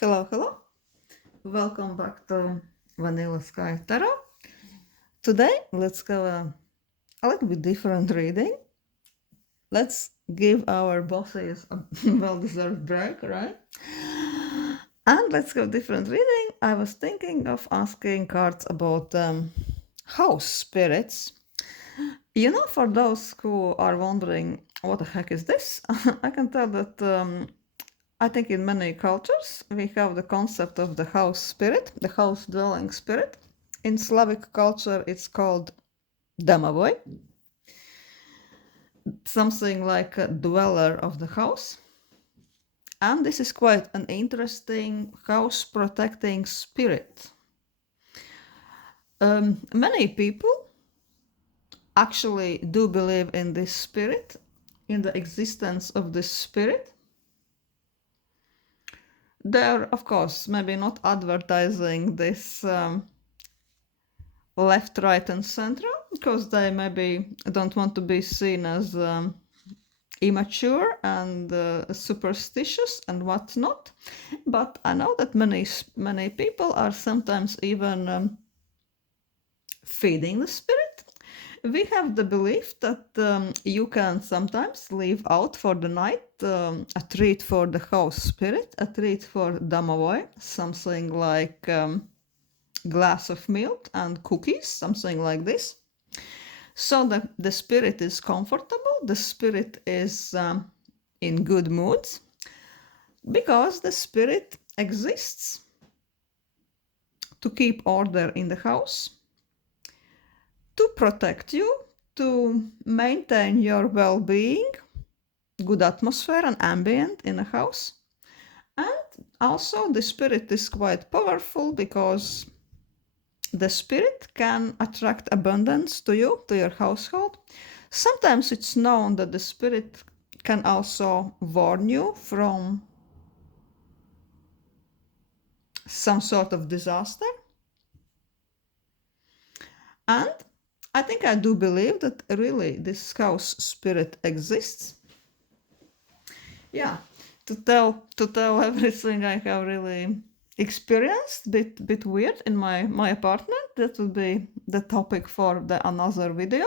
Hello, hello. Welcome back to Vanilla Sky Tarot. Today, let's have a little bit different reading. Let's give our bosses a well-deserved break, right? And let's have different reading. I was thinking of asking cards about house spirits. You know, for those who are wondering what the heck is this, I can tell that I think in many cultures we have the concept of the house spirit, the house dwelling spirit. In Slavic culture, it's called Domivoy, something like a dweller of the house. And this is quite an interesting house protecting spirit. Many people actually do believe in this spirit, in the existence of this spirit. They're, of course, maybe not advertising this left, right, and central because they maybe don't want to be seen as immature and superstitious and whatnot. But I know that many people are sometimes even feeding the spirit. We have the belief that you can sometimes leave out for the night a treat for the house spirit, a treat for Domovoy, something like glass of milk and cookies, something like this. So the spirit is comfortable, the spirit is in good mood, because the spirit exists to keep order in the house, to protect you, to maintain your well-being, good atmosphere and ambient in a house. And also the spirit is quite powerful because the spirit can attract abundance to you, to your household. Sometimes it's known that the spirit can also warn you from some sort of disaster. And I think I do believe that really this house spirit exists. Yeah, to tell everything I have really experienced, bit weird in my apartment. That will be the topic for another video.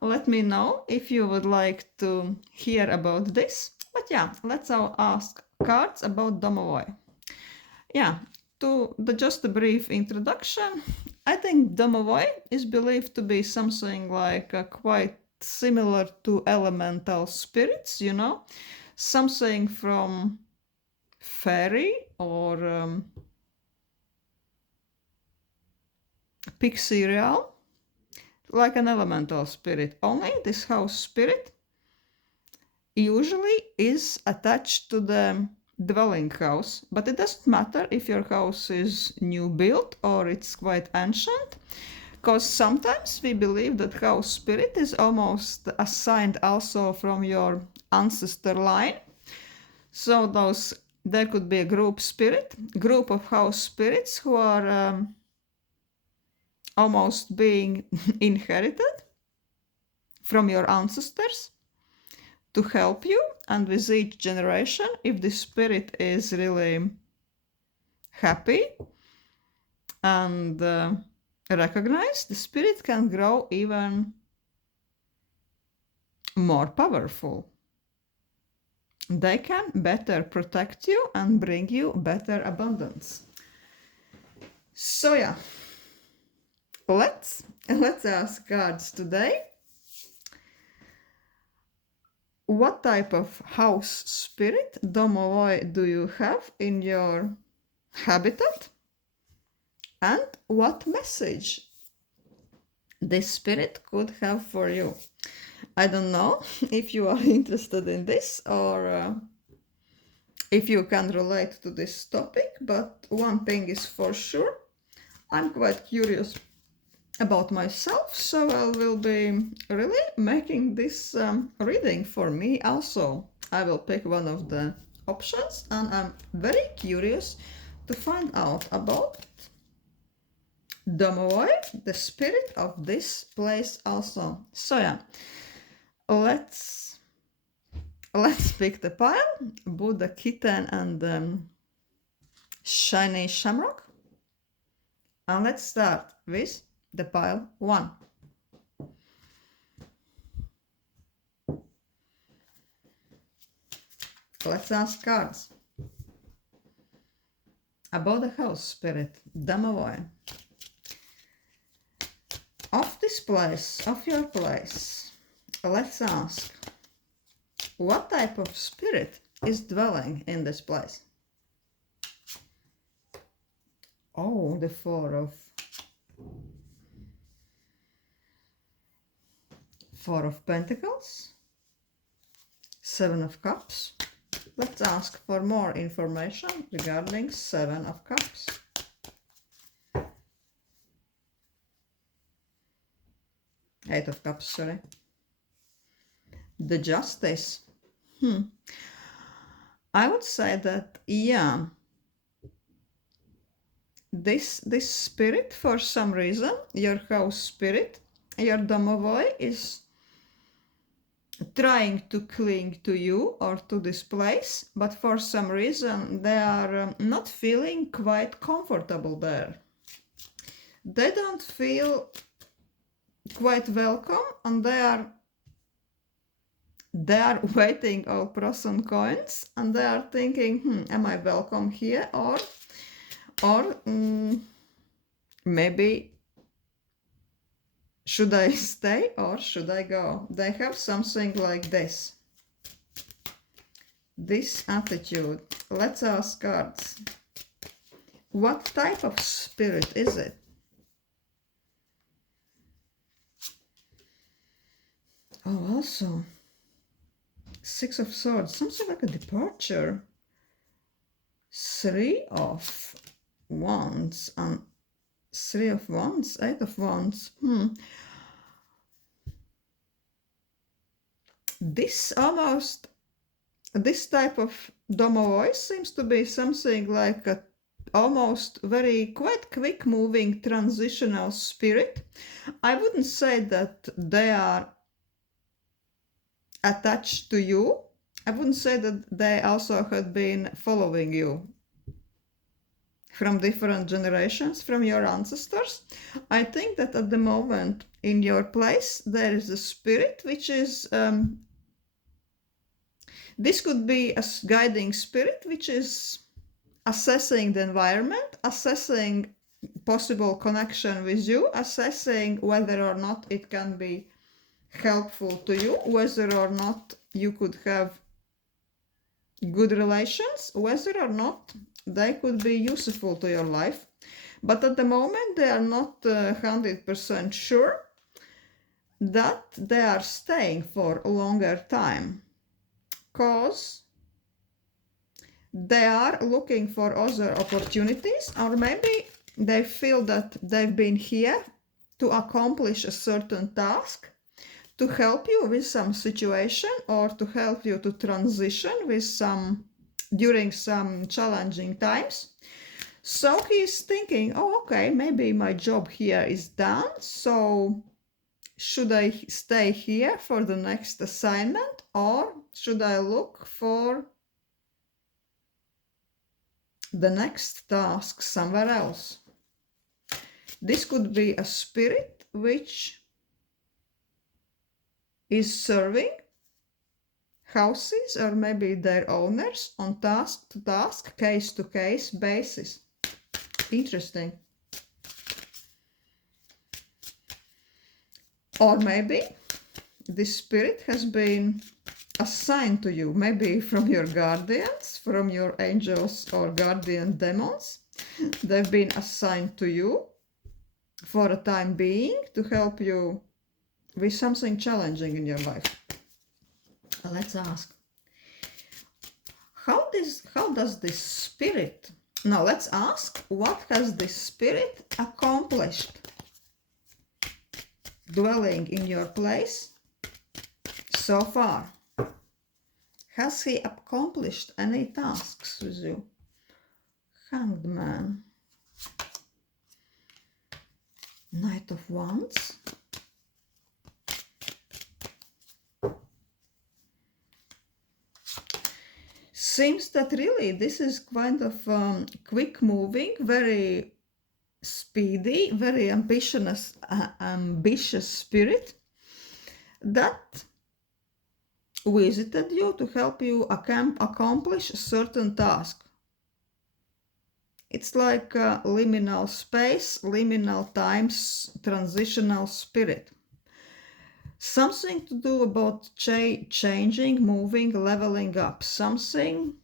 Let me know if you would like to hear about this. But yeah, let's now ask cards about Domovoy. Yeah, just a brief introduction. I think Domovoy is believed to be something like quite similar to elemental spirits, you know, something from fairy or pixie realm, like an elemental spirit. Only this house spirit usually is attached to the dwelling house, but it doesn't matter if your house is new built or it's quite ancient, because sometimes we believe that house spirit is almost assigned also from your ancestor line. So there could be a group of house spirits who are almost being inherited from your ancestors to help you, and with each generation, if the spirit is really happy and recognized, the spirit can grow even more powerful. They can better protect you and bring you better abundance. So yeah, let's ask cards today. What type of house spirit, Domovoy, do you have in your habitat? And what message this spirit could have for you? I don't know if you are interested in this or if you can relate to this topic, but one thing is for sure, I'm quite curious about myself, so I will be really making this reading for me also. I will pick one of the options and I'm very curious to find out about Domovoy, the spirit of this place also. So yeah, let's pick the pile, Buddha, kitten and shiny shamrock. And let's start with the pile 1. Let's ask cards. About the house spirit, Domivoy. Of this place, of your place, let's ask, what type of spirit is dwelling in this place? Oh, the Four of Pentacles, Seven of Cups. Let's ask for more information regarding Seven of Cups. Eight of Cups, sorry. The Justice. I would say that, yeah, this spirit, for some reason, your house spirit, your Domivoy, is trying to cling to you or to this place, but for some reason they are not feeling quite comfortable there. They don't feel quite welcome, and they are waiting all pros and cons, and they are thinking, am I welcome here, or maybe should I stay or should I go? They have something like this attitude. Let's ask cards. What type of spirit is it? Oh, also Six of Swords, something like a departure. Three of Wands and Three of Wands, Eight of Wands. This type of Domivoy seems to be something like a almost very quite quick moving transitional spirit. I wouldn't say that they are attached to you. I wouldn't say that they also had been following you from different generations, from your ancestors. I think that at the moment in your place there is a spirit which is this could be a guiding spirit which is assessing the environment, assessing possible connection with you, assessing whether or not it can be helpful to you, whether or not you could have good relations, whether or not they could be useful to your life. But at the moment they are not 100% sure that they are staying for a longer time, because they are looking for other opportunities, or maybe they feel that they've been here to accomplish a certain task, to help you with some situation, or to help you to transition with during some challenging times. So he's thinking, oh, okay, maybe my job here is done, so should I stay here for the next assignment, or should I look for the next task somewhere else? This could be a spirit which is serving houses, or maybe their owners, on task to task, case to case basis. Interesting. Or maybe this spirit has been assigned to you, maybe from your guardians, from your angels or guardian demons. They've been assigned to you for a time being to help you with something challenging in your life. Let's ask, how does this spirit, now let's ask, what has this spirit accomplished dwelling in your place so far? Has he accomplished any tasks with you? Hanged Man. Knight of Wands. seems that really this is kind of quick moving, very speedy, very ambitious spirit that visited you to help you accomplish a certain task. It's like a liminal space, liminal times, transitional spirit. Something to do about changing, moving, leveling up. Something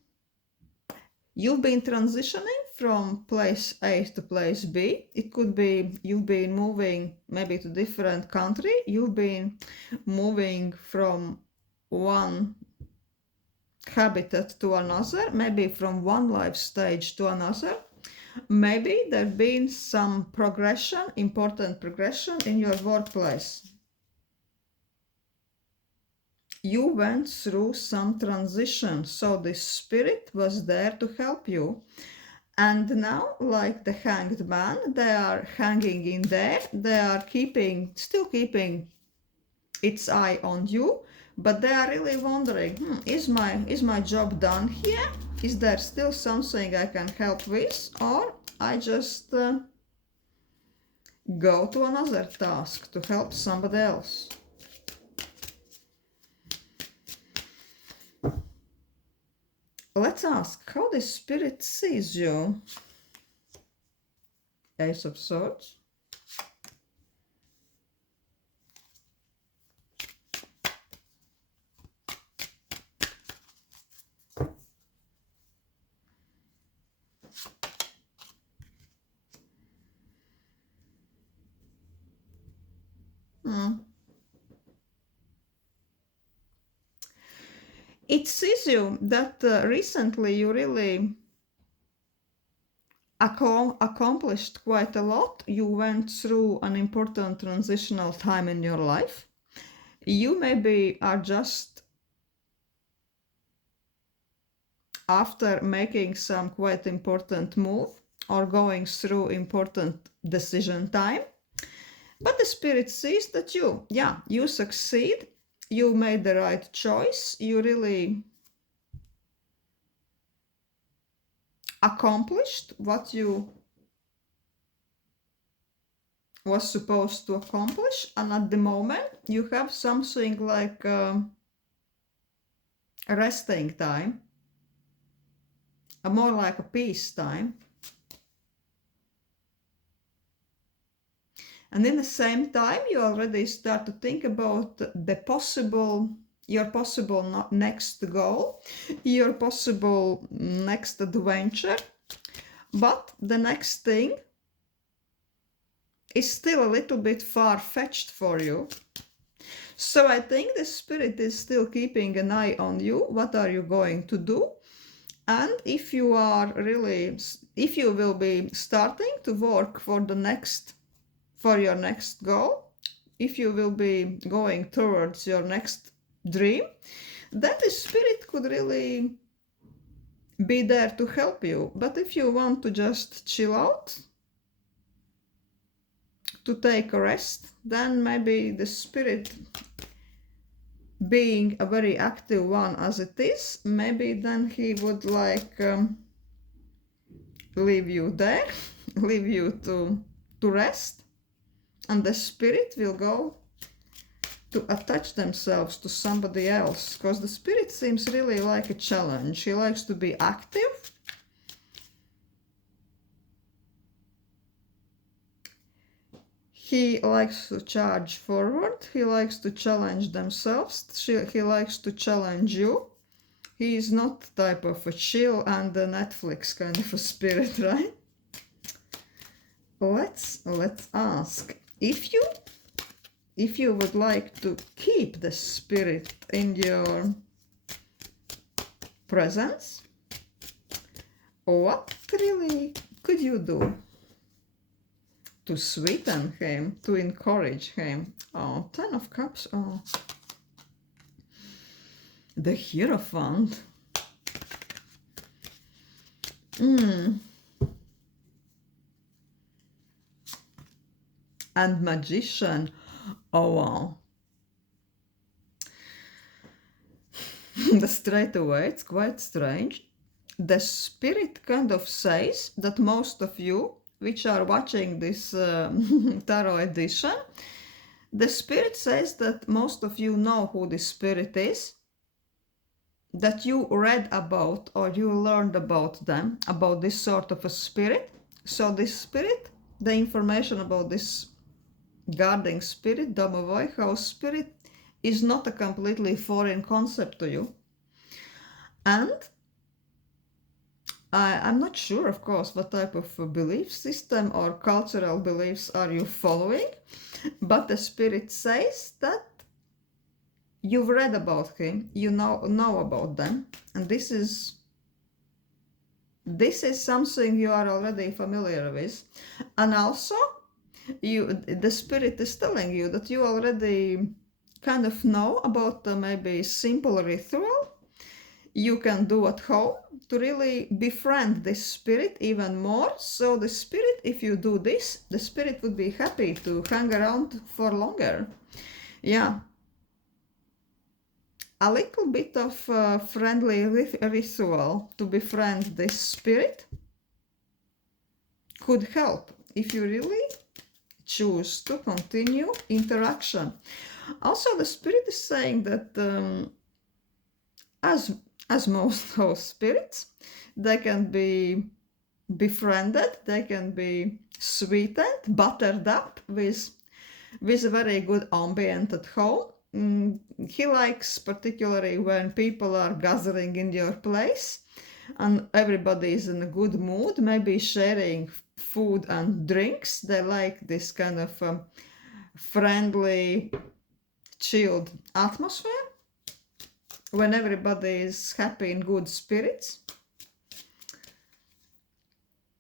you've been transitioning from place A to place B. It could be you've been moving maybe to different country. You've been moving from one habitat to another, maybe from one life stage to another. Maybe there's been some progression, important progression in your workplace. You went through some transition, so the spirit was there to help you. And now, like the hanged man, they are hanging in there. They are still keeping its eye on you, but they are really wondering, is my job done here? Is there still something I can help with? Or I just go to another task to help somebody else? Let's ask how the spirit sees you. Ace of Swords. It sees you that recently you really accomplished quite a lot. You went through an important transitional time in your life. You maybe are just after making some quite important move or going through important decision time. But the spirit sees that you succeed. You made the right choice. You really accomplished what you was supposed to accomplish, and at the moment you have something like a resting time, more like a peace time. And in the same time you already start to think about your possible next goal, your possible next adventure, but the next thing is still a little bit far-fetched for you. So I think the spirit is still keeping an eye on you. What are you going to do? And if you will be starting to work for your next goal, if you will be going towards your next dream, then the spirit could really be there to help you. But if you want to just chill out, to take a rest, then maybe the spirit, being a very active one as it is, maybe then he would like leave you there, leave you to rest, and the spirit will go to attach themselves to somebody else, because the spirit seems really like a challenge. He likes to be active. He likes to charge forward. He likes to challenge themselves. He likes to challenge you. He is not the type of a chill and a Netflix kind of a spirit, right? Let's ask if you would like to keep the spirit in your presence, what really could you do to sweeten him, to encourage him? Oh, 10 of Cups. Oh, the Hierophant. And Magician. Oh, wow. straight away, it's quite strange. The spirit kind of says that most of you, which are watching this tarot edition, the spirit says that most of you know who this spirit is, that you read about or you learned about them, about this sort of a spirit. So this spirit, the information about this guarding spirit, Domivoy house spirit, is not a completely foreign concept to you. And I'm not sure, of course, what type of belief system or cultural beliefs are you following, but the spirit says that you've read about him, you know about them, and this is something you are already familiar with. And also, the spirit is telling you that you already kind of know about maybe simple ritual you can do at home to really befriend this spirit even more. So the spirit, if you do this, the spirit would be happy to hang around for longer. Yeah. A little bit of friendly ritual to befriend this spirit could help if you really choose to continue interaction. Also, the spirit is saying that as most house spirits, they can be befriended, they can be sweetened, buttered up with a very good ambient at home. He likes particularly when people are gathering in your place and everybody is in a good mood, maybe sharing food and drinks. They like this kind of friendly, chilled atmosphere when everybody is happy in good spirits.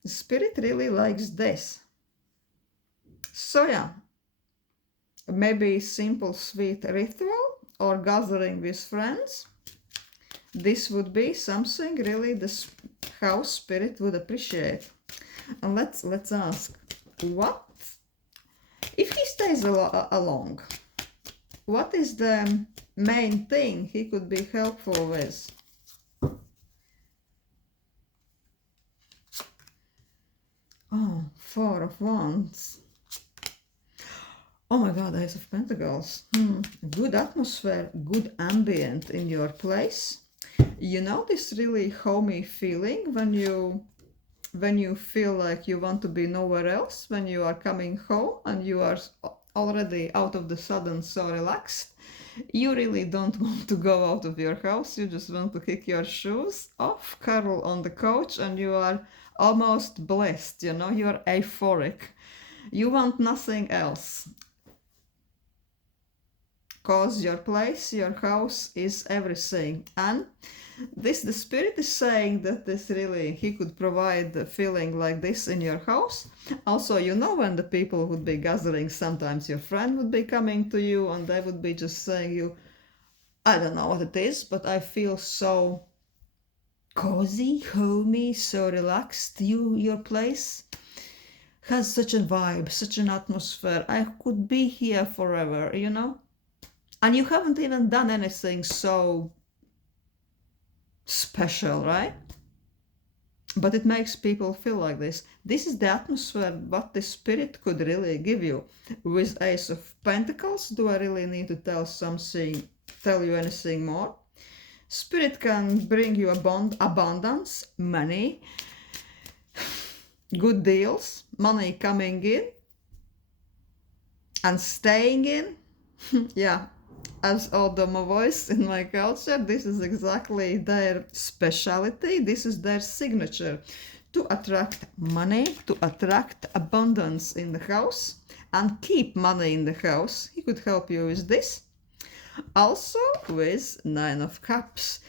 The spirit really likes this. So yeah, maybe simple sweet ritual or gathering with friends. This would be something really the house spirit would appreciate. And let's ask, what if he stays along? What is the main thing he could be helpful with? Oh, Four of Wands. Oh my God, Ace of Pentacles. Good atmosphere, good ambient in your place. You know this really homey feeling when you feel like you want to be nowhere else, when you are coming home and you are already out of the sudden so relaxed. You really don't want to go out of your house. You just want to kick your shoes off, curl on the couch, and you are almost blessed, you know, you are euphoric. You want nothing else. Because your place, your house is everything. And the spirit is saying that this really, he could provide a feeling like this in your house. Also, you know, when the people would be gathering, sometimes your friend would be coming to you and they would be just saying you, I don't know what it is, but I feel so cozy, homey, so relaxed. Your place has such a vibe, such an atmosphere. I could be here forever, you know? And you haven't even done anything so special, right? But it makes people feel like this. This is the atmosphere what the spirit could really give you. With Ace of Pentacles, do I really need to tell you anything more? Spirit can bring you abundance, money, good deals, money coming in and staying in. Yeah. As all Domivoys in my culture, this is exactly their specialty. This is their signature, to attract money, to attract abundance in the house and keep money in the house. He could help you with this. Also with Nine of Cups.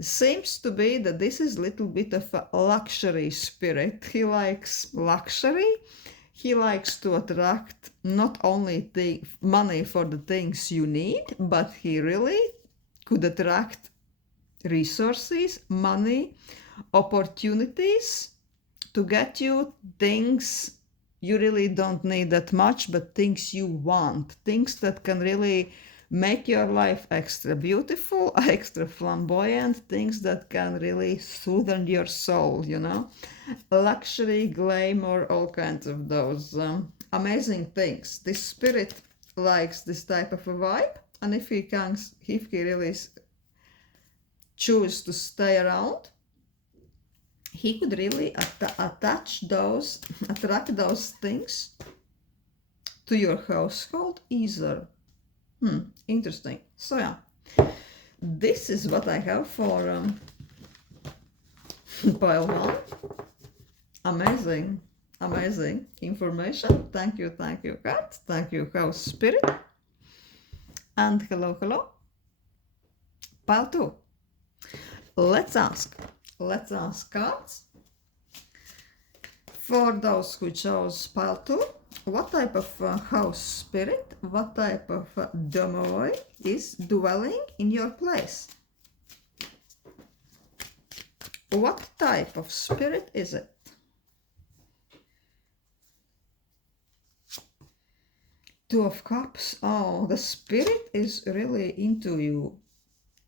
Seems to be that this is a little bit of a luxury spirit. He likes luxury. He likes to attract not only the money for the things you need, but he really could attract resources, money, opportunities to get you things you really don't need that much, but things you want, things that can really make your life extra beautiful, extra flamboyant, things that can really soothe your soul, you know. Luxury, glamour, all kinds of those amazing things. This spirit likes this type of a vibe, and if he really choose to stay around, he could really attract those things to your household easier. Interesting. So yeah, this is what I have for pile 1. Amazing information. Thank you, cat. Thank you, house spirit. And hello, pile 2. Let's ask cards. For those who chose pile 2, what type of house spirit, what type of Domivoy is dwelling in your place? What type of spirit is it? Two of Cups. Oh, the spirit is really into you.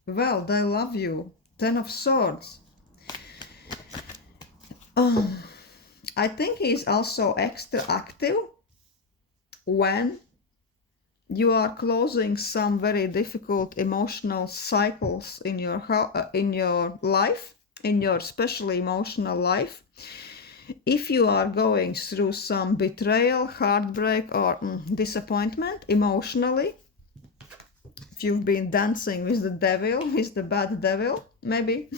Well, they love you. 10 of Swords. I think he is also extra active when you are closing some very difficult emotional cycles in your life, in your especially emotional life. If you are going through some betrayal, heartbreak, or disappointment emotionally, if you've been dancing with the devil, with the bad devil, maybe,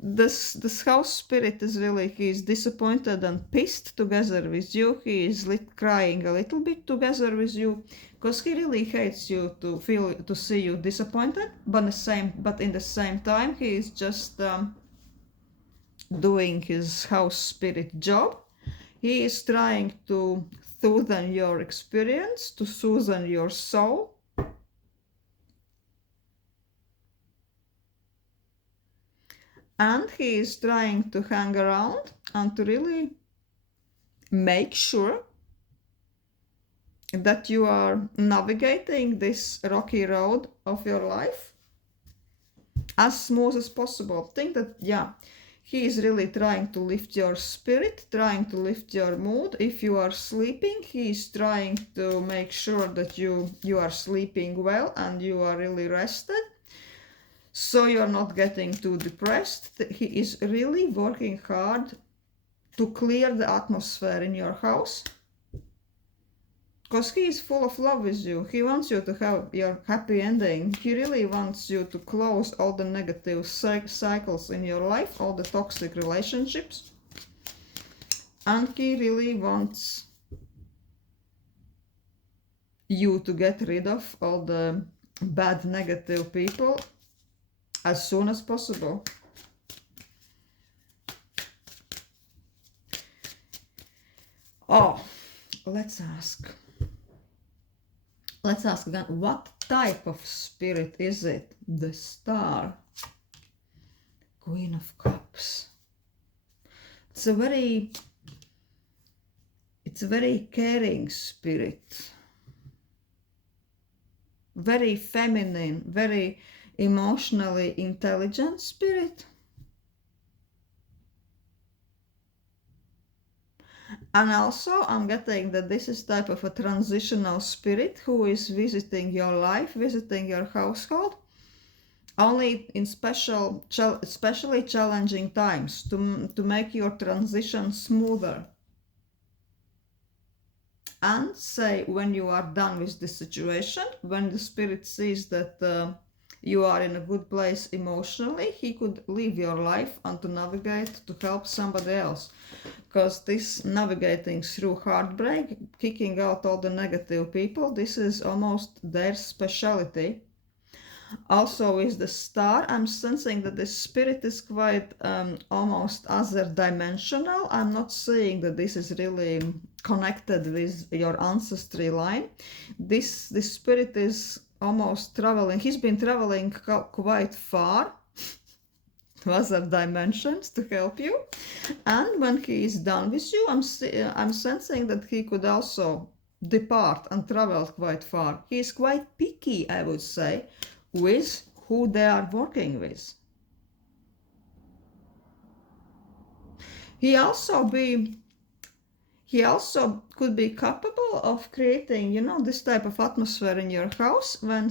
this house spirit is really, he is disappointed and pissed together with you. He is crying a little bit together with you, because he really hates you to see you disappointed, but in the same time he is just doing his house spirit job. He is trying to soothe your experience, to soothe your soul. And he is trying to hang around and to really make sure that you are navigating this rocky road of your life as smooth as possible. Think that, yeah, he is really trying to lift your spirit, trying to lift your mood. If you are sleeping, he is trying to make sure that you are sleeping well and you are really rested, so you're not getting too depressed. He is really working hard to clear the atmosphere in your house, because he is full of love with you. He wants you to have your happy ending. He really wants you to close all the negative cycles in your life, all the toxic relationships. And he really wants you to get rid of all the bad negative people as soon as possible. Oh, let's ask again, what type of spirit is it? The Star, Queen of Cups. It's a very caring spirit, very feminine, very emotionally intelligent spirit. And also I'm getting that this is type of a transitional spirit who is visiting your life, visiting your household, only in especially challenging times, to make your transition smoother. And say, when you are done with this situation, when the spirit sees that you are in a good place emotionally, he could leave your life and to navigate to help somebody else. Because this navigating through heartbreak, kicking out all the negative people, this is almost their specialty. Also with the Star, I'm sensing that the spirit is quite almost other dimensional. I'm not saying that this is really connected with your ancestry line. This spirit is almost traveling. He's been traveling quite far to other dimensions to help you. And when he is done with you, I'm sensing that he could also depart and travel quite far. He is quite picky, I would say, with who they are working with. He also could be capable of creating, this type of atmosphere in your house when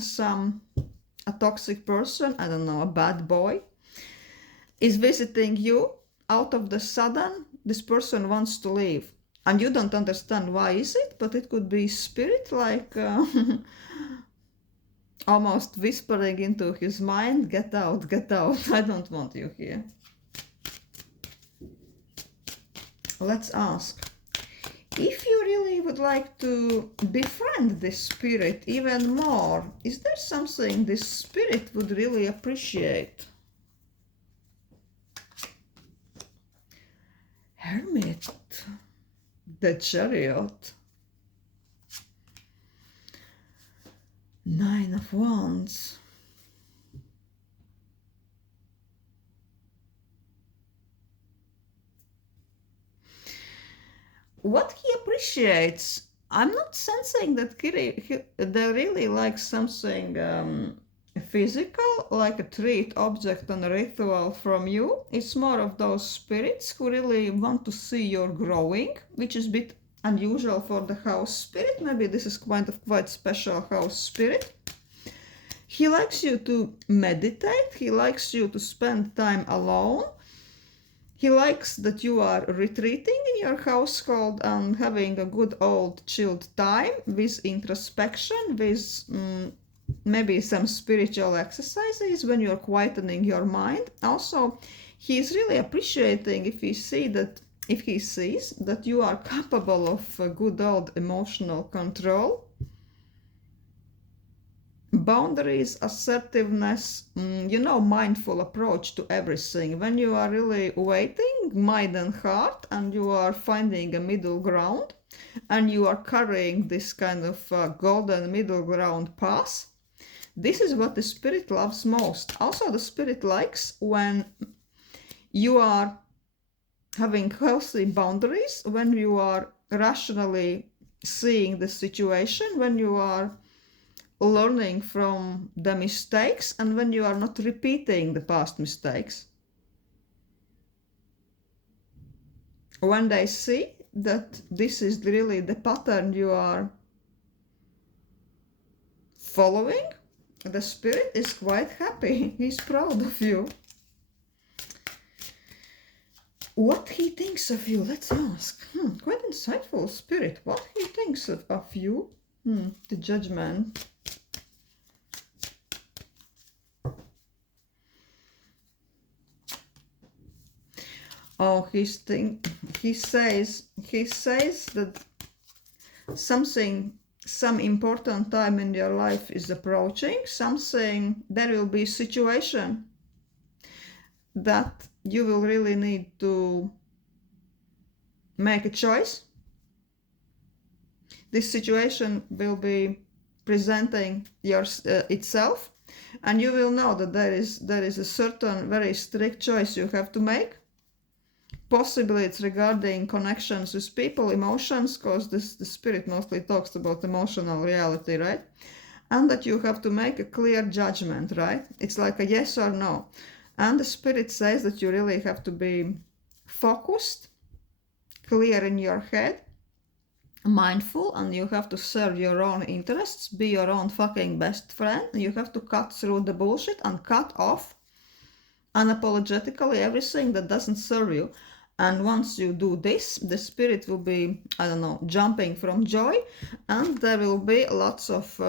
a toxic person, I don't know, a bad boy, is visiting you. Out of the sudden, this person wants to leave. And you don't understand why is it, but it could be spirit like almost whispering into his mind, get out, I don't want you here. Let's ask, if you really would like to befriend this spirit even more, is there something this spirit would really appreciate? Hermit, the Chariot, Nine of Wands, what he appreciates, I'm not sensing that they really like something physical, like a treat, object, and a ritual from you. It's more of those spirits who really want to see your growing, which is a bit unusual for the house spirit. Maybe this is quite special house spirit. He likes you to meditate. He likes you to spend time alone. He likes that you are retreating in your household and having a good old chilled time with introspection, with maybe some spiritual exercises when you're quietening your mind. Also, he is really appreciating if he sees that you are capable of a good old emotional control, boundaries, assertiveness, mindful approach to everything. When you are really waiting, mind and heart, and you are finding a middle ground, and you are carrying this kind of golden middle ground path, this is what the spirit loves most. Also, the spirit likes when you are having healthy boundaries, when you are rationally seeing the situation, when you are learning from the mistakes, and when you are not repeating the past mistakes. When they see that this is really the pattern you are following, the spirit is quite happy. He's proud of you. What he thinks of you, let's ask. Quite insightful spirit. What he thinks of you? The Judgment. Oh, he says that some important time in your life is approaching. There will be a situation that you will really need to make a choice. This situation will be presenting itself, and you will know that there is a certain very strict choice you have to make. Possibly it's regarding connections with people, emotions, because the spirit mostly talks about emotional reality, right? And that you have to make a clear judgment, right? It's like a yes or no. And the spirit says that you really have to be focused, clear in your head, mindful, and you have to serve your own interests, be your own fucking best friend. You have to cut through the bullshit and cut off unapologetically everything that doesn't serve you. And once you do this, the spirit will be, I don't know, jumping from joy, and there will be lots of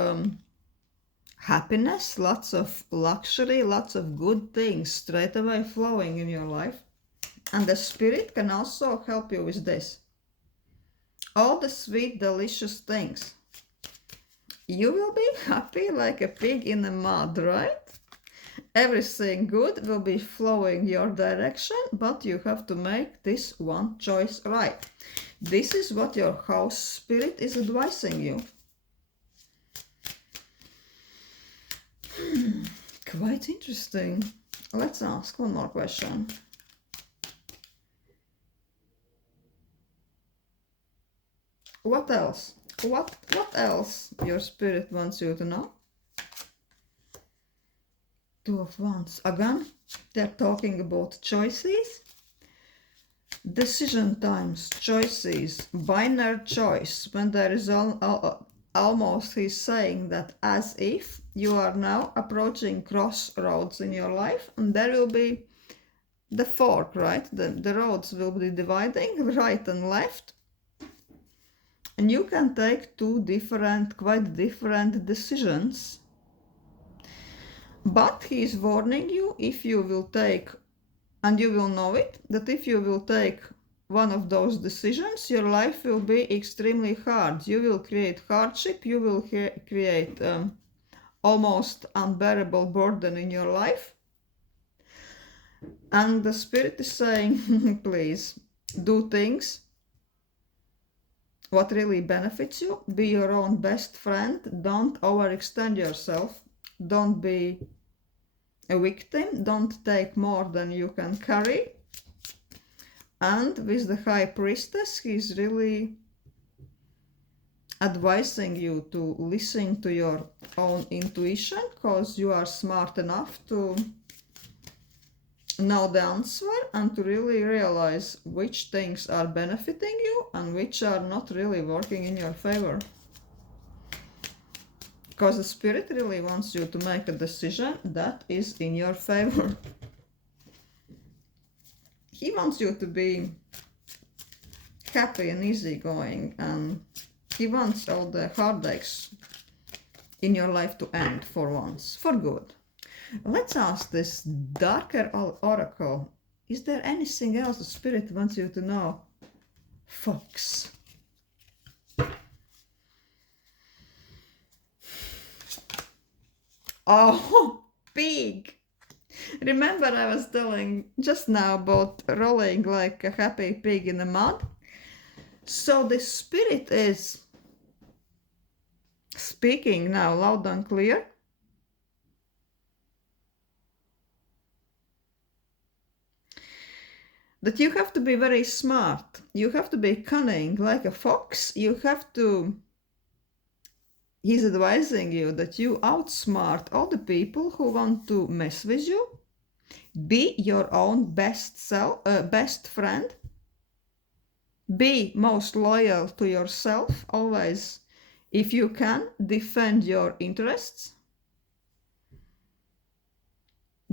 happiness, lots of luxury, lots of good things straight away flowing in your life. And the spirit can also help you with this. All the sweet, delicious things. You will be happy like a pig in the mud, right? Everything good will be flowing your direction, but you have to make this one choice right. This is what your house spirit is advising you. Quite interesting. Let's ask one more question. What else? What else your spirit wants you to know? Two of Wands. Again, they're talking about choices. Decision times, choices, binary choice. When there is almost, he's saying that as if you are now approaching crossroads in your life, and there will be the fork, right? The roads will be dividing right and left. And you can take two quite different decisions. But he is warning you, if you will take, and you will know it, that if you will take one of those decisions, your life will be extremely hard. You will create hardship, you will create almost unbearable burden in your life. And the spirit is saying, please do things what really benefits you. Be your own best friend. Don't overextend yourself. Don't be a victim. Don't take more than you can carry. And with the High Priestess, he's really advising you to listen to your own intuition, because you are smart enough to know the answer and to really realize which things are benefiting you and which are not really working in your favor. Because the spirit really wants you to make a decision that is in your favor. He wants you to be happy and easygoing, and he wants all the heartaches in your life to end for once, for good. Let's ask this darker oracle. Is there anything else the spirit wants you to know? Fox. Oh, pig. Remember I was telling just now about rolling like a happy pig in the mud? So the spirit is speaking now loud and clear. That you have to be very smart. You have to be cunning like a fox. You have to... He's advising you that you outsmart all the people who want to mess with you. Be your own best friend. Be most loyal to yourself. Always, if you can, defend your interests.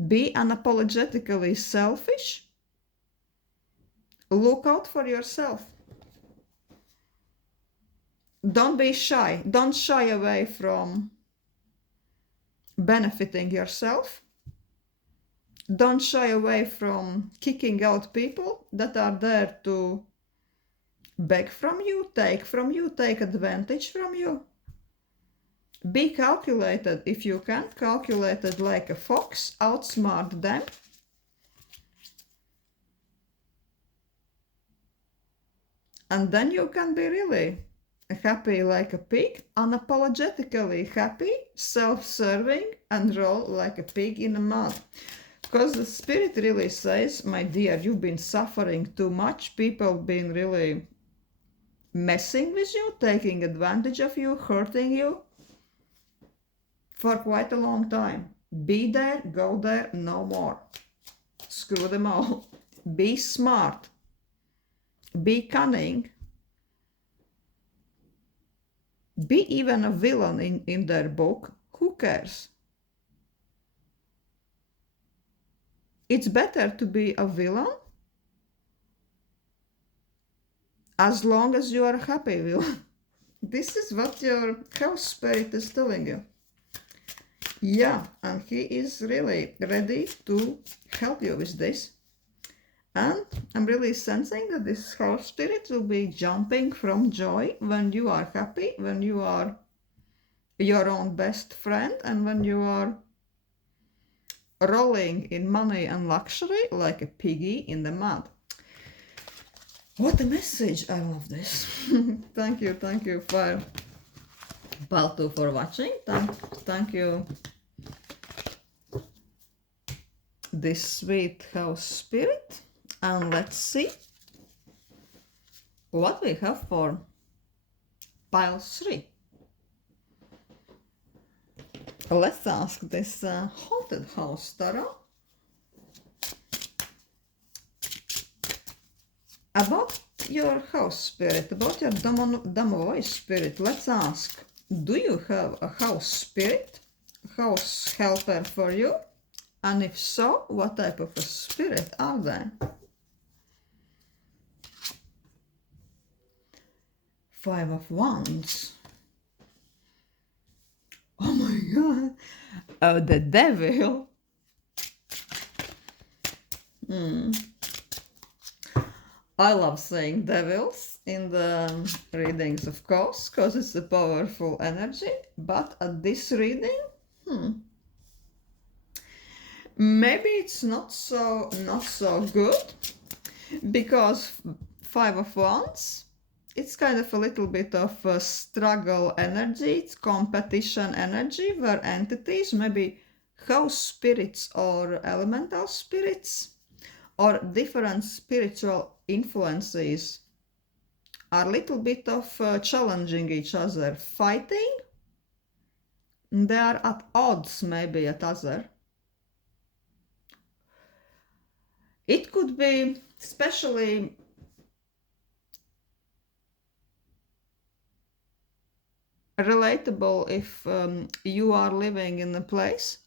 Be unapologetically selfish. Look out for yourself. Don't be shy. Don't shy away from benefiting yourself. Don't shy away from kicking out people that are there to beg from you, take advantage from you. Be calculated if you can, calculated like a fox, outsmart them. And then you can be really happy like a pig, unapologetically happy, self-serving, and roll like a pig in the mud. Because the spirit really says, my dear, you've been suffering too much. People been really messing with you, taking advantage of you, hurting you for quite a long time. Be there, go there, no more. Screw them all. Be smart. Be cunning. Be even a villain in their book. Who cares? It's better to be a villain as long as you are a happy villain. This is what your house spirit is telling you. Yeah, and he is really ready to help you with this. And I'm really sensing that this house spirit will be jumping from joy when you are happy, when you are your own best friend, and when you are rolling in money and luxury like a piggy in the mud. What a message! I love this. Thank you, Fire Baltu, for watching. Thank you, this sweet house spirit. And let's see what we have for Pile 3. Let's ask this haunted house tarot about your house spirit, about your Domivoy spirit. Let's ask, do you have a house spirit, house helper for you? And if so, what type of a spirit are they? 5 of Wands. Oh my god. Oh, the devil. I love seeing devils in the readings, of course, because it's a powerful energy. But at this reading, maybe it's not so good, because 5 of Wands, it's kind of a little bit of a struggle energy. It's competition energy where entities, maybe house spirits or elemental spirits or different spiritual influences, are a little bit of challenging each other, fighting. They are at odds maybe at other. It could be especially relatable if you are living in a place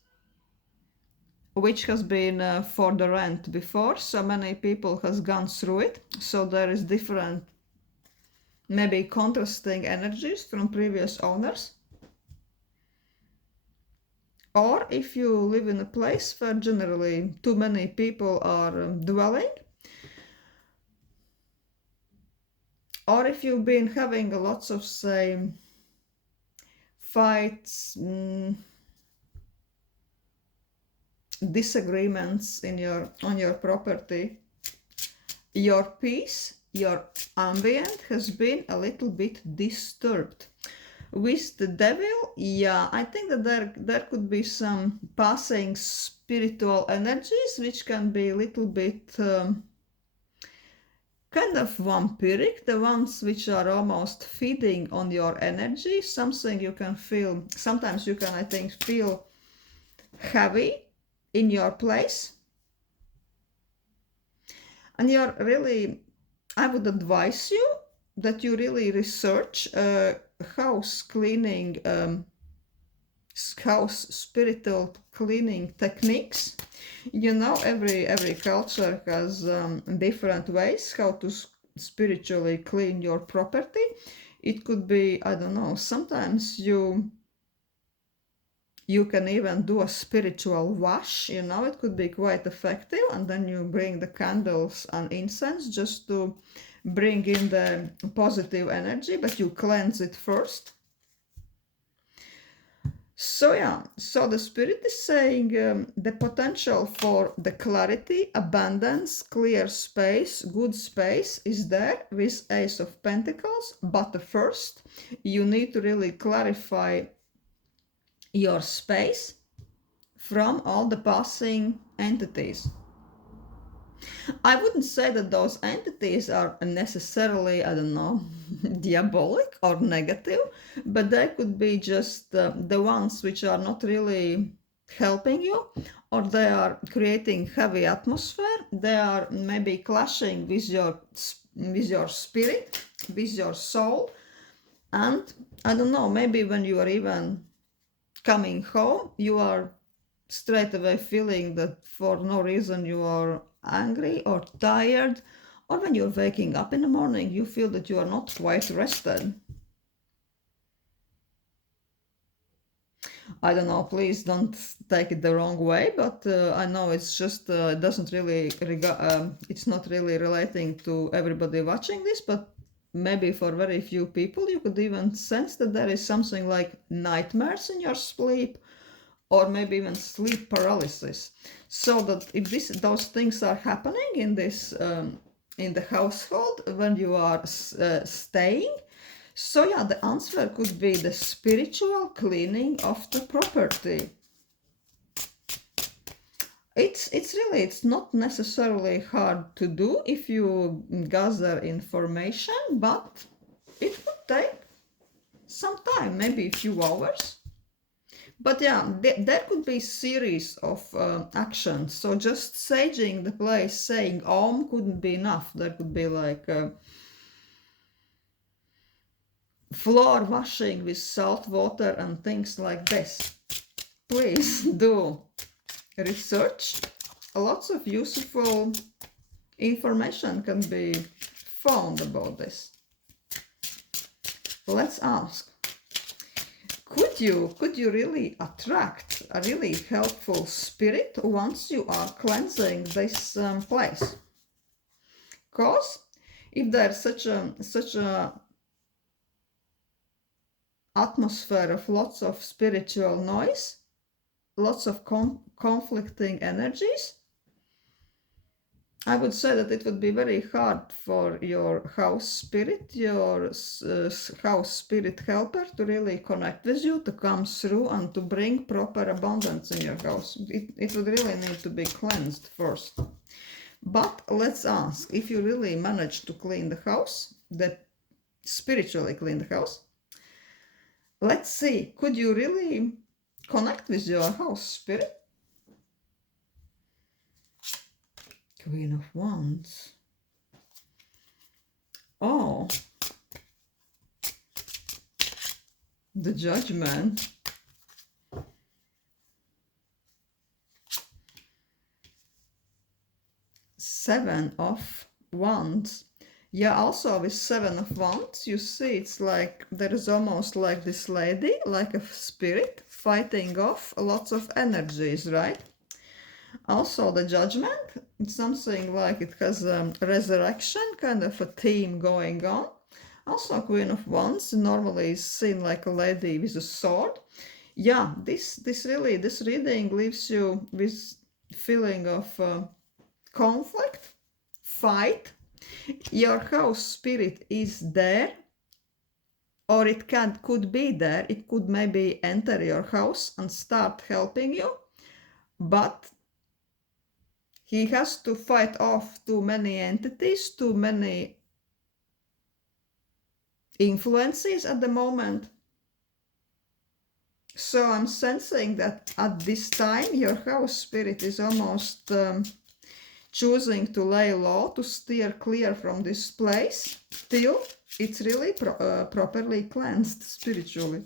which has been for the rent before, so many people has gone through it, so there is different, maybe contrasting energies from previous owners. Or if you live in a place where generally too many people are dwelling, or if you've been having lots of, say, fights, disagreements on your property, your peace, your ambient has been a little bit disturbed. With the devil, yeah, I think that there could be some passing spiritual energies which can be a little bit kind of vampiric, the ones which are almost feeding on your energy, something you can feel. Sometimes you can, I think, feel heavy in your place. And you're really, I would advise you that you really research house cleaning, house spiritual cleaning techniques. You know, every culture has different ways how to spiritually clean your property. It could be, I don't know, sometimes you can even do a spiritual wash, you know, it could be quite effective, and then you bring the candles and incense just to bring in the positive energy, but you cleanse it first. So yeah, so the spirit is saying the potential for the clarity, abundance, clear space, good space is there with Ace of Pentacles, but first you need to really clarify your space from all the passing entities. I wouldn't say that those entities are necessarily, I don't know, diabolic or negative, but they could be just the ones which are not really helping you, or they are creating heavy atmosphere. They are maybe clashing with your spirit, with your soul, and I don't know, maybe when you are even coming home, you are straight away feeling that for no reason you are angry or tired, or when you're waking up in the morning, you feel that you are not quite rested. I don't know, please don't take it the wrong way, but I know it's just, it doesn't really, it's not really relating to everybody watching this, but maybe for very few people, you could even sense that there is something like nightmares in your sleep, or maybe even sleep paralysis. So that if those things are happening in this in the household when you are staying, so yeah, the answer could be the spiritual cleaning of the property. It's not necessarily hard to do if you gather information, but it would take some time, maybe a few hours. But yeah, there could be series of actions. So just saging the place, saying Om couldn't be enough. There could be like floor washing with salt water and things like this. Please do research. Lots of useful information can be found about this. Let's ask. Could you really attract a really helpful spirit once you are cleansing this place? Because if there's such a atmosphere of lots of spiritual noise, lots of conflicting energies, I would say that it would be very hard for your house spirit, your house spirit helper to really connect with you, to come through and to bring proper abundance in your house. It would really need to be cleansed first. But let's ask, if you really manage to clean the house, that spiritually clean the house, let's see, could you really connect with your house spirit? Queen of Wands. Oh, the Judgment. Seven of Wands. Yeah, also with Seven of Wands, you see it's like there is almost like this lady, like a spirit, fighting off lots of energies, right? Also the Judgment, it's something like it has a resurrection, kind of a theme going on. Also Queen of Wands normally is seen like a lady with a sword. Yeah, this reading leaves you with feeling of conflict, fight. Your house spirit is there, or it could be there. It could maybe enter your house and start helping you, but he has to fight off too many entities, too many influences at the moment. So I'm sensing that at this time your house spirit is almost choosing to lay low, to steer clear from this place till it's really properly cleansed spiritually.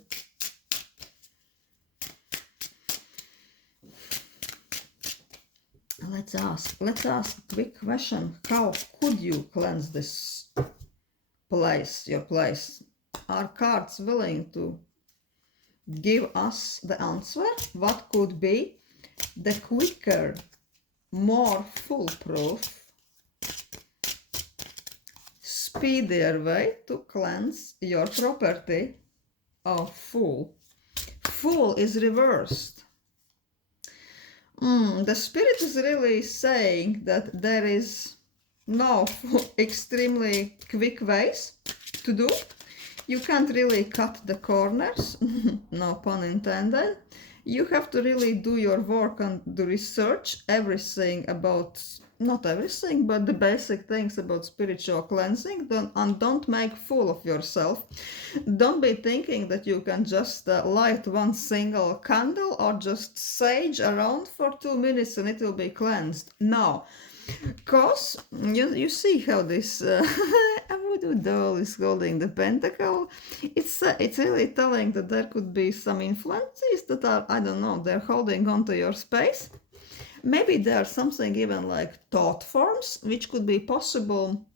Let's ask a quick question. How could you cleanse this place, your place? Are cards willing to give us the answer? What could be the quicker, more foolproof, speedier way to cleanse your property? Oh, Fool. Fool is reversed. The spirit is really saying that there is no extremely quick ways to do. You can't really cut the corners, no pun intended. You have to really do your work and do research, everything about, not everything, but the basic things about spiritual cleansing. Don't make fool of yourself. Don't be thinking that you can just light one single candle or just sage around for 2 minutes and it will be cleansed. No. Because you see how this voodoo doll is holding the pentacle. It's really telling that there could be some influences that are, I don't know, they're holding on to your space. Maybe there's something even like thought forms which could be possible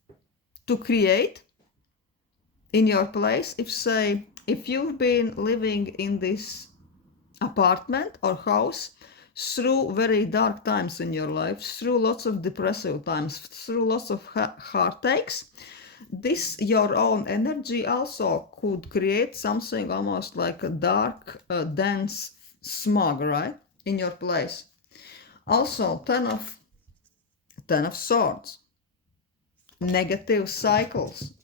to create in your place. If you've been living in this apartment or house through very dark times in your life, through lots of depressive times, through lots of heartaches, this your own energy also could create something almost like a dark, dense smog, right, in your place. Also, Ten of Swords, negative cycles,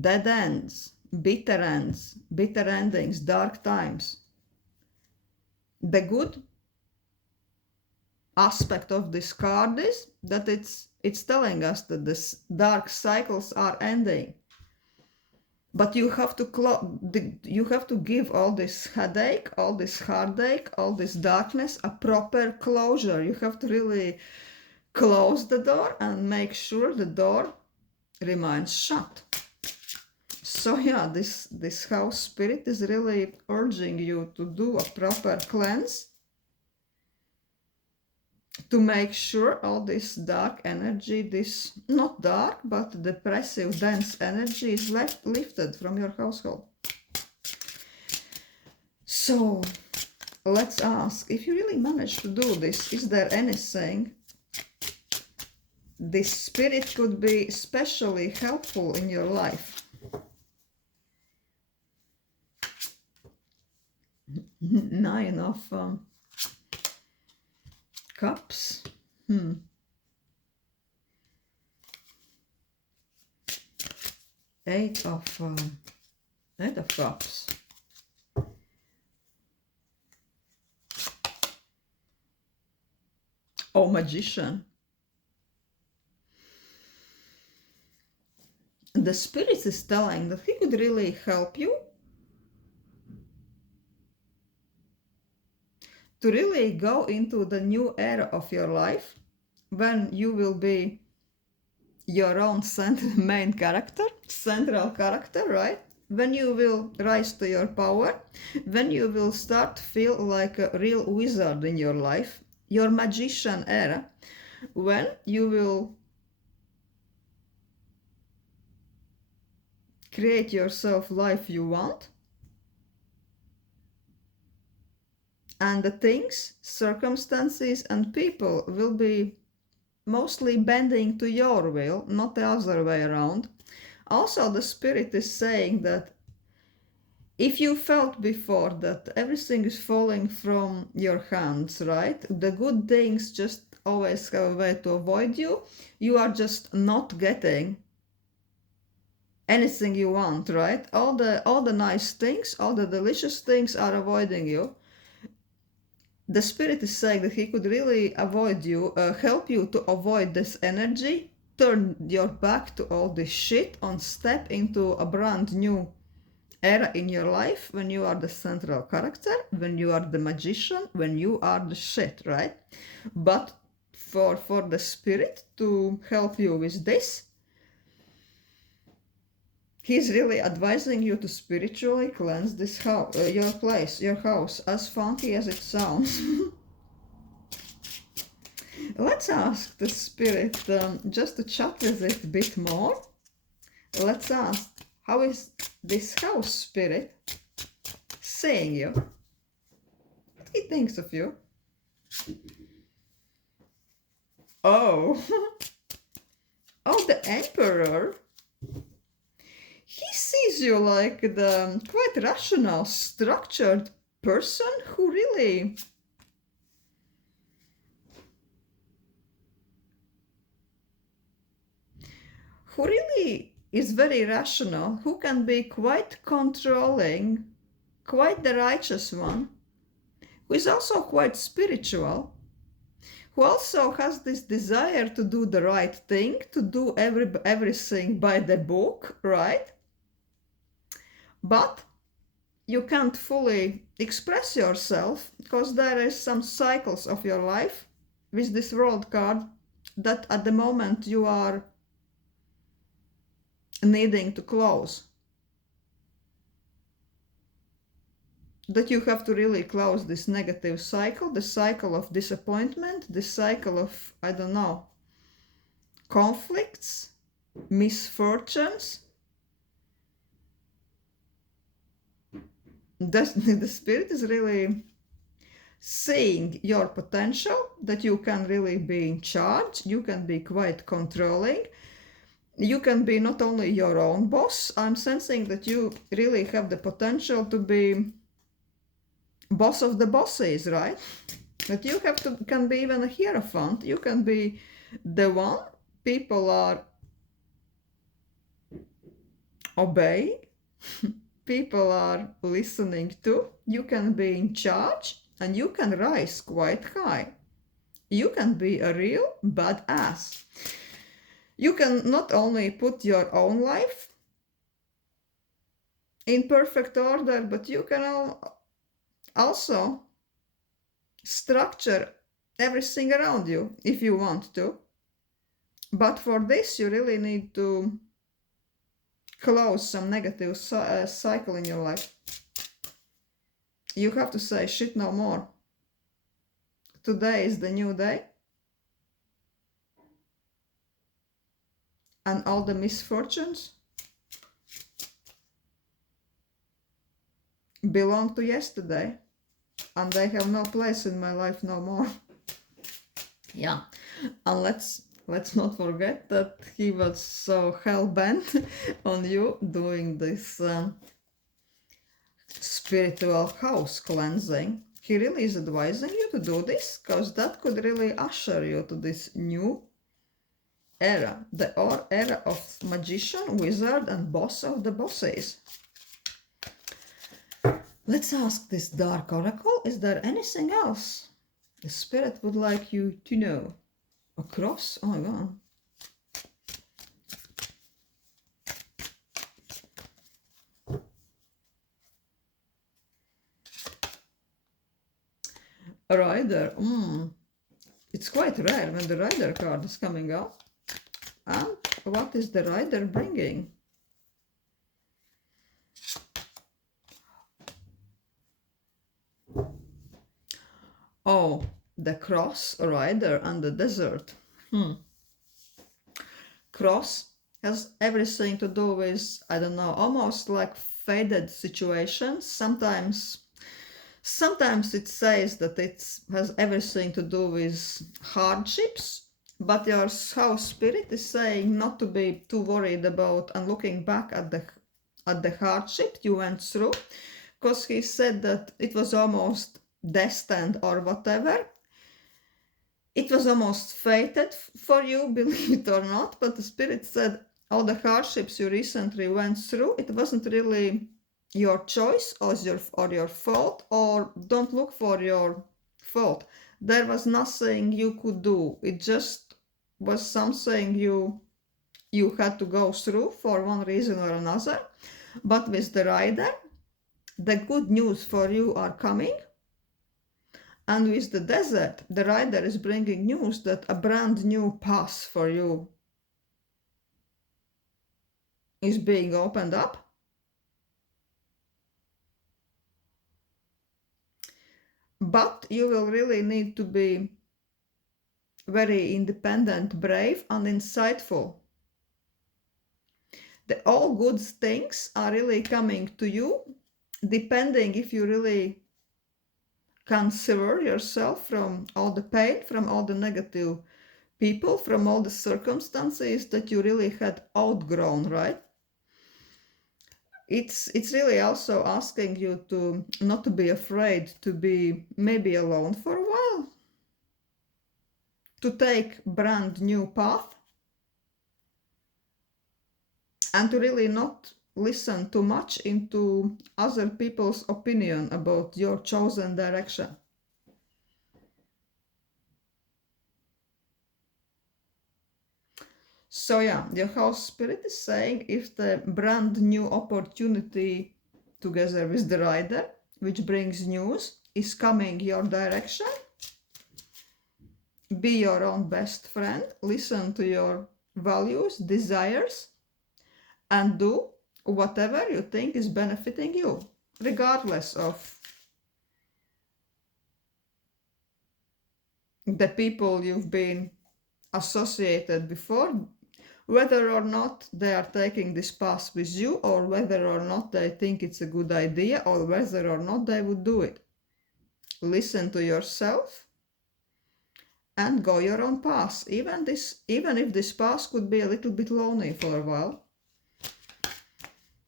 dead ends, bitter endings, dark times. The good aspect of this card is that it's It's telling us that the dark cycles are ending. But you have to give all this headache, all this heartache, all this darkness a proper closure. You have to really close the door and make sure the door remains shut. So yeah, this house spirit is really urging you to do a proper cleanse, to make sure all this dark energy, this not dark but depressive dense energy is lifted from your household. So let's ask, if you really manage to do this, is there anything this spirit could be especially helpful in your life? Nine of Cups. Eight of Cups. Oh, Magician. The spirit is telling that he could really help you to really go into the new era of your life when you will be your own main character, central character, right? When you will rise to your power, when you will start to feel like a real wizard in your life, your magician era, when you will create yourself life you want, and the things, circumstances, and people will be mostly bending to your will, not the other way around. Also, the spirit is saying that if you felt before that everything is falling from your hands, right? The good things just always have a way to avoid you. You are just not getting anything you want, right? All the nice things, all the delicious things are avoiding you. The spirit is saying that he could really avoid you, help you to avoid this energy, turn your back to all this shit, and step into a brand new era in your life when you are the central character, when you are the magician, when you are the shit, right? But for the spirit to help you with this, he's really advising you to spiritually cleanse this house, your place, your house, as funky as it sounds. Let's ask the spirit just to chat with it a bit more. Let's ask, how is this house spirit seeing you? What he thinks of you? Oh, oh, the Emperor. He sees you like the quite rational, structured person who really is very rational, who can be quite controlling, quite the righteous one, who is also quite spiritual, who also has this desire to do the right thing, to do everything by the book, right? But you can't fully express yourself because there is some cycles of your life with this world card that at the moment you are needing to close. That you have to really close this negative cycle, the cycle of disappointment, the cycle of, I don't know, conflicts, misfortunes. The spirit is really seeing your potential, that you can really be in charge, you can be quite controlling, you can be not only your own boss. I'm sensing that you really have the potential to be boss of the bosses, right? That you can be even a hierophant, you can be the one people are obeying, people are listening to, you can be in charge, and you can rise quite high. You can be a real badass. You can not only put your own life in perfect order, but you can also structure everything around you if you want to. But for this, you really need to close some negative cycle in your life. You have to say, shit, no more. Today is the new day. And all the misfortunes belong to yesterday. And they have no place in my life no more. Yeah. And let's not forget that he was so hell-bent on you doing this spiritual house cleansing. He really is advising you to do this, because that could really usher you to this new era, the era of magician, wizard, and boss of the bosses. Let's ask this dark oracle, is there anything else the spirit would like you to know? A cross? Oh my god. A rider. It's quite rare when the rider card is coming out. And what is the rider bringing? Oh, the cross, rider, and the desert. Cross has everything to do with, I don't know, almost like faded situations. Sometimes it says that it has everything to do with hardships, but your house spirit is saying not to be too worried about and looking back at the hardship you went through, because he said that it was almost destined or whatever. It was almost fated for you, believe it or not, but the spirit said all the hardships you recently went through, it wasn't really your choice or your fault, or don't look for your fault. There was nothing you could do. It just was something you had to go through for one reason or another. But with the rider, the good news for you are coming. And with the desert, the rider is bringing news that a brand new path for you is being opened up. But you will really need to be very independent, brave, and insightful. All good things are really coming to you, depending if you really can sever yourself from all the pain, from all the negative people, from all the circumstances that you really had outgrown, right? It's really also asking you to not to be afraid to be maybe alone for a while, to take brand new path, and to really not listen too much into other people's opinion about your chosen direction. So yeah, your house spirit is saying if the brand new opportunity together with the rider, which brings news, is coming your direction, be your own best friend, listen to your values, desires, and do whatever you think is benefiting you, regardless of the people you've been associated before, whether or not they are taking this path with you, or whether or not they think it's a good idea, or whether or not they would do it. Listen to yourself and go your own path, even if this path could be a little bit lonely for a while.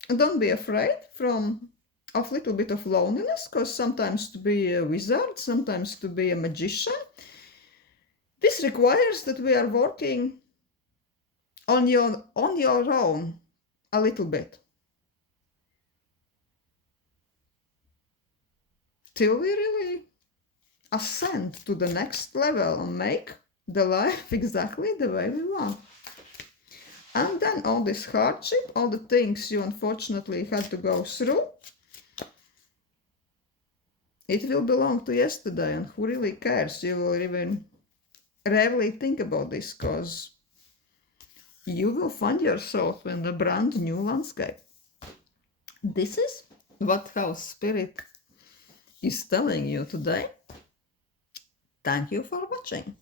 And don't be afraid of a little bit of loneliness, because sometimes to be a wizard, sometimes to be a magician, this requires that we are working on your own a little bit, till we really ascend to the next level and make the life exactly the way we want. And then all this hardship, all the things you unfortunately had to go through, it will belong to yesterday, and who really cares? You will even rarely think about this, because you will find yourself in a brand new landscape. This is what House Spirit is telling you today. Thank you for watching.